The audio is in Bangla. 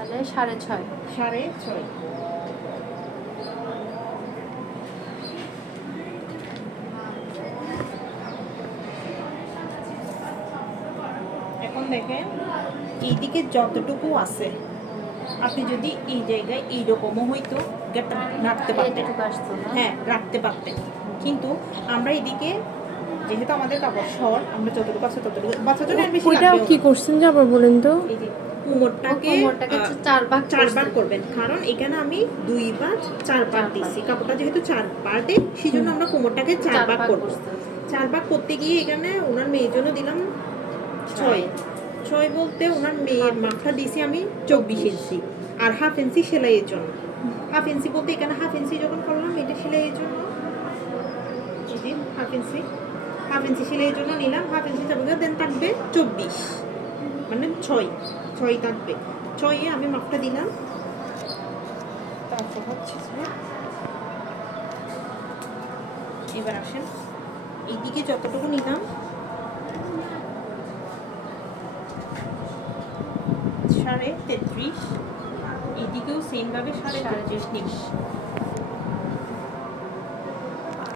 তাহলে সাড়ে ছয়। সাড়ে ছয়। এখন দেখেন এইদিকে যতটুকু আছে আপনি যদি এই জায়গায় এইরকমও হয়তো গ্যাপটা রাখতে পারতেন। এইটুকু হ্যাঁ রাখতে পারতেন। কিন্তু আমরা এদিকে যেহেতু আমাদের কাপড় শর্ট আমরা যতটুকু আছে ততটুকু বাচ্চার জন্য কি করছেন যে আবার বলেন তো? এই যে কোমরটাকে কোমরটাকে আহ, চার ভাগ করবেন। কারণ এখানে আমি দুই বার চার চার দিচ্ছি কাপড়টা যেহেতু চার পার্টে সেই জন্য আমরা কোমরটাকে চার চার ভাগ ভাগ করব। চার ভাগ করতে গিয়ে এখানে ওনার মেয়ের জন্য দিলাম ছয়। ছয় বলতে ওনার মেয়ের মাথা দিয়েছি আমি চব্বিশ ইঞ্চি আর হাফ ইঞ্চি সেলাইয়ের জন্য। হাফ ইঞ্চি বলতে এখানে হাফ ইঞ্চি যখন করলাম এটা সেলাইয়ের জন্য। Half inch. হাফ ইঞ্চি সেলাইয়ের জন্য নিলাম। হাফ ইঞ্চি চাপাকে দেন থাকবে চব্বিশ মানে ছয়। ছয় থাকবে ছয়ে আমি মাপটা দিলাম। তারপর হচ্ছে এবার আসেন। এইদিকে যতটুকু নিলাম। সাড়ে তেত্রিশ। এইদিকেও সেমভাবে সাড়ে তেত্রিশ নিস